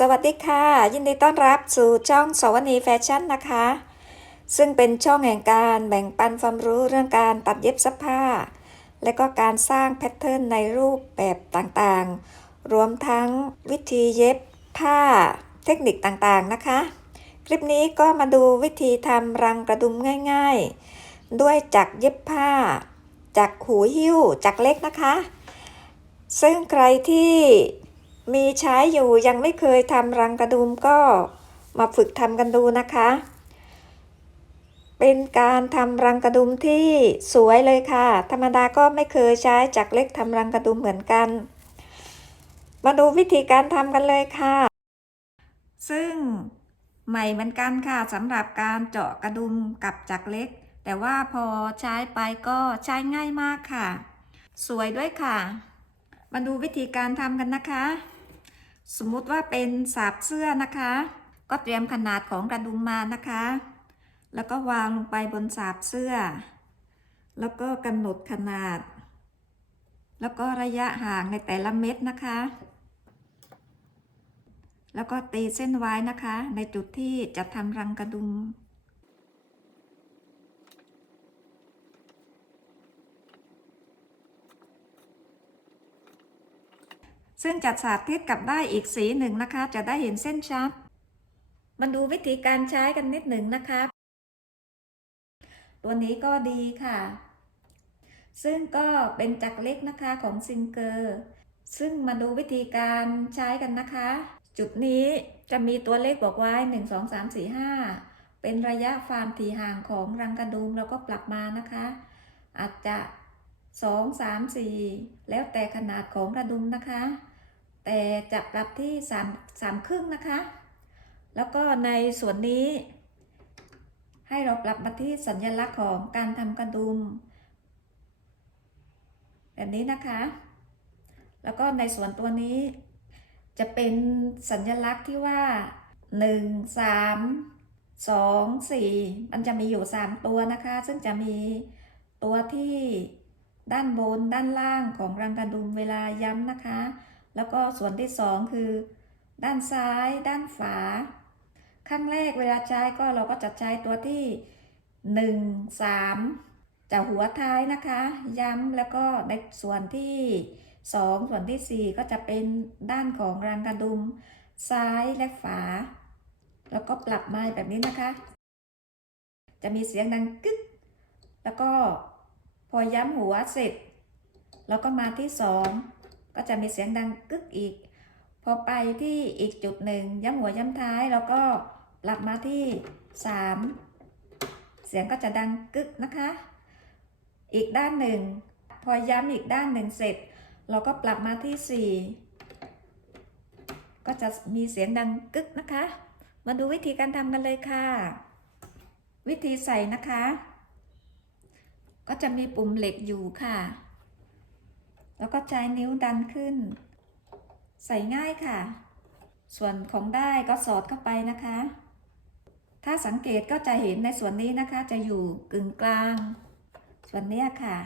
สวัสดีค่ะ ยินดีต้อนรับสู่ช่องสวนีแฟชั่นนะคะ ซึ่งเป็นช่องแห่งการแบ่งปันความรู้เรื่องการตัดเย็บเสื้อผ้า และก็การสร้างแพทเทิร์นในรูปแบบต่างๆ รวมทั้งวิธีเย็บผ้าเทคนิคต่างๆนะคะ คลิปนี้ก็มาดูวิธีทำรังกระดุมง่าย ๆ ด้วยจักรเย็บผ้า จากหูหิ้วจักรเล็กนะคะ ซึ่งใครที่ มีใช้อยู่ยังไม่เคยทำรังกระดุมก็มาฝึกทำกันดูนะคะ เป็นการทำรังกระดุมที่สวยเลยค่ะ ธรรมดาก็ไม่เคยใช้จักรเล็กทำรังกระดุมเหมือนกัน มาดูวิธีการทำกันเลยค่ะ ซึ่งใหม่เหมือนกันค่ะสำหรับการเจาะกระดุมกับจักรเล็ก แต่ว่าพอใช้ไปก็ใช้ง่ายมากค่ะ สวยด้วยค่ะ มาดูวิธีการทำกันนะคะ สมมุติว่าเป็นสาบเสื้อนะคะ ก็เตรียมขนาดของกระดุมมานะคะ แล้วก็วางลงไปบนสาบเสื้อ แล้วก็กำหนดขนาด แล้วก็ระยะห่างในแต่ละเม็ดนะคะ แล้วก็ตีเส้นไว้นะคะ ในจุดที่จะทำรังกระดุม ซึ่งจัดสาธิตกับได้อีกสีหนึ่งนะคะ จะได้เห็นเส้นชัดมาดูวิธีการใช้กันนิดหนึ่งนะคะ ตัวนี้ก็ดีค่ะ ซึ่งก็เป็นจักรเล็กนะคะของซิงเกอร์ซึ่งมาดูวิธีการใช้กันนะคะ จุดนี้จะมีตัวเลขบอกไว้ 1 2 3 4 5 เป็นระยะความถี่ห่างของรังกระดุมแล้วก็ปรับมานะคะ อาจจะ 2 3 4 แล้วแต่ขนาดของกระดุมนะคะ แต่จะปรับที่3 3ครึ่งนะคะ แล้วก็ในส่วนนี้ ให้เราปรับมาที่สัญลักษณ์ของการทำกระดุม แบบนี้นะคะ แล้วก็ในส่วนตัวนี้ จะเป็นสัญลักษณ์ที่ว่า 1 3 2 4 มันจะมีอยู่ 3 ตัวนะคะ ซึ่งจะมีตัวที่ด้านบนด้านล่างของรังกระดุมเวลาย้ำนะคะ แล้วก็ส่วนที่2คือ ด้านซ้าย ด้านฝาข้างแรกเวลาใช้ก็เราก็จะใช้ตัวที่ 1 3จากหัวท้ายนะคะ ย้ำแล้วก็ในส่วนที่ 2 ส่วนที่ 4 ก็จะเป็นด้านของรังกระดุม ซ้ายและฝา แล้วก็ปรับไม้แบบนี้นะคะ จะมีเสียงดังกึก แล้วก็พอย้ำหัวเสร็จ แล้วก็มาที่ 2 ก็จะมีเสียงดังกึกอีก พอไปที่อีกจุดหนึ่งย้ำหัวย้ำท้ายแล้วก็ปรับมาที่ 3 เสียงก็จะดังกึกนะคะ อีกด้านหนึ่ง พอย้ำอีกด้านหนึ่งเสร็จ เราก็ปรับมาที่ 4 ก็จะมีเสียงดังกึกนะคะ มาดูวิธีการทำกันเลยค่ะ วิธีใส่นะคะ ก็จะมีปุ่มเหล็กอยู่ค่ะ แล้วก็ใช้นิ้วดันขึ้น ใส่ง่ายค่ะ ส่วนของได้ก็สอดเข้าไปนะคะ ถ้าสังเกตก็จะเห็นในส่วนนี้นะคะ จะอยู่กึ่งกลาง ส่วนนี้ค่ะ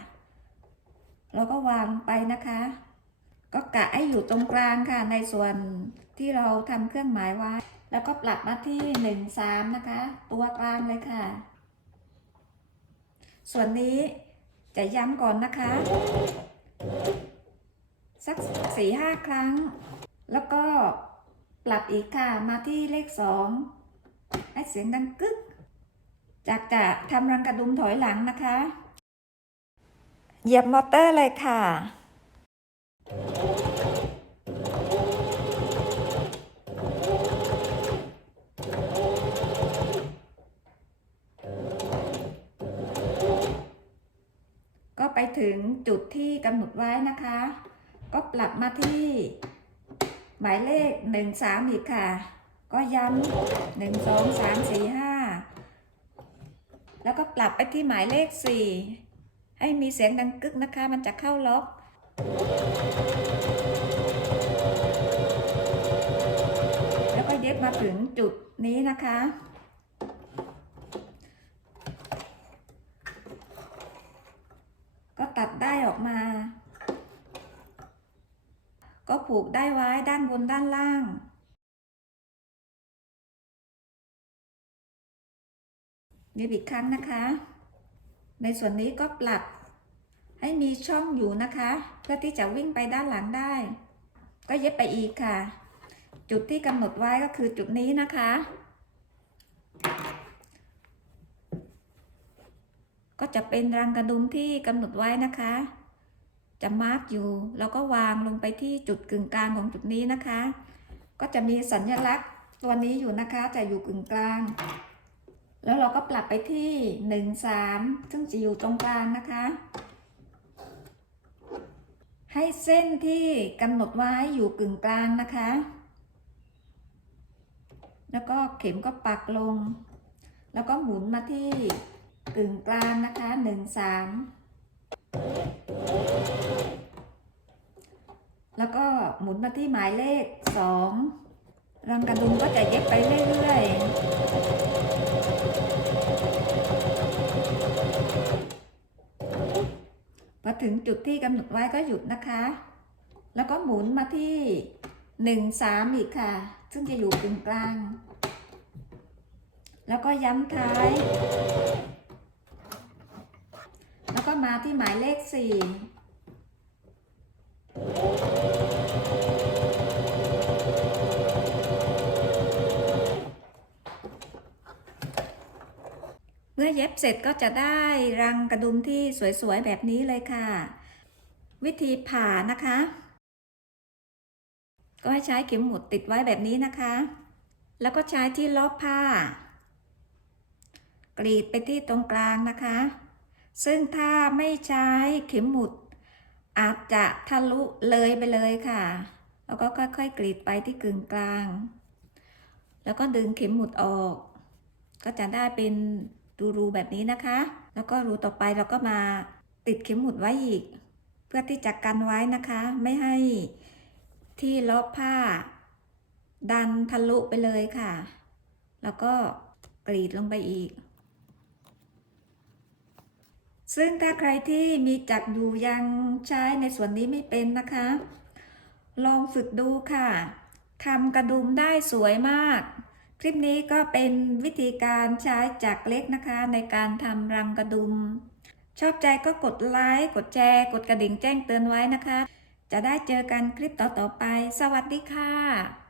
เราก็วางไปนะคะ ก็กะให้อยู่ตรงกลางค่ะ ในส่วนที่เราทำเครื่องหมายไว้ แล้วก็ปรับมาที่หนึ่งสามนะคะ ตัวกลางเลยค่ะ ส่วนนี้จะย้ำก่อนนะคะ สักสี่ห้าครั้ง แล้วก็ปรับอีกค่ะมาที่เลขสองให้เสียงดังกึก จากจะทำรังกระดุมถอยหลังนะคะ เหยียบมอเตอร์เลยค่ะ ไปถึงจุดที่กำหนดไว้นะคะ ก็ปรับมาที่ หมายเลข 1 3 อีกค่ะ ก็ย้ำหนึ่งสองสามสี่ห้าแล้วก็ปรับไปที่หมายเลข 4 ให้มีเสียงดังกึกนะคะ มันจะเข้าล็อกแล้วก็เย็บมาถึงจุดนี้นะคะ ตัดได้ออกมา ก็ผูกได้ไว้ด้านบนด้านล่างเนี่อีกครั้งนะคะ ในส่วนนี้ก็ปรับให้มีช่องอยู่นะคะ เพื่อที่จะวิ่งไปด้านหลังได้ ก็เย็บไปอีกค่ะ จุดที่กำหนดไว้ก็คือจุดนี้นะคะ จะเป็นรังกระดุมที่กำหนดไว้นะคะ จะมาร์กอยู่ แล้วก็วางลงไปที่จุดกึ่งกลางของจุดนี้นะคะ ก็จะมีสัญลักษณ์ตัวนี้อยู่นะคะจะอยู่กึ่งกลาง แล้วเราก็ปรับไปที่หนึ่งสามซึ่งจะอยู่ตรงกลางนะคะ ให้เส้นที่กำหนดไว้อยู่กึ่งกลางนะคะ แล้วก็เข็มก็ปักลง แล้วก็หมุนมาที่ กึ่งกลางนะคะหนึ่งสามแล้วก็หมุนมาที่หมายเลขสองรังกระดุมก็จะเย็บไปเรื่อยๆพอถึงจุดที่กำหนดไว้ก็หยุดนะคะ แล้วก็หมุนมาที่หนึ่งสามอีกค่ะ ซึ่งจะอยู่กึ่งกลาง แล้วก็ย้ำท้าย แล้วก็มาที่หมายเลขสี่เมื่อเย็บเสร็จก็จะได้รังกระดุมที่สวยๆ แบบนี้เลยค่ะ วิธีผ่านะคะ ก็ให้ใช้เข็มหมุดติดไว้แบบนี้นะคะ แล้วก็ใช้ที่ลอบผ้ากรีดไปที่ตรงกลางนะคะ ซึ่งถ้าไม่ใช้เข็มหมุด อาจจะทะลุเลยไปเลยค่ะ แล้วก็ค่อยๆกรีดไปที่กึ่งกลาง แล้วก็ดึงเข็มหมุดออก ก็จะได้เป็นรูๆแบบนี้นะคะ แล้วก็รูต่อไปเราก็มาติดเข็มหมุดไว้อีก เพื่อที่จะกันไว้นะคะ ไม่ให้ที่ลอบผ้า ดันทะลุไปเลยค่ะ แล้วก็กรีดลงไปอีก ซึ่งถ้าใครที่มีจักรอยู่ยังใช้ในส่วนนี้ไม่เป็นนะคะ ลองฝึกดูค่ะทำกระดุมได้สวยมาก คลิปนี้ก็เป็นวิธีการใช้จักรเล็กนะคะ ในการทำรังกระดุม ชอบใจก็กดไลค์กดแชร์ กดกระดิ่งแจ้งเตือนไว้นะคะ จะได้เจอกันคลิปต่อๆไป สวัสดีค่ะ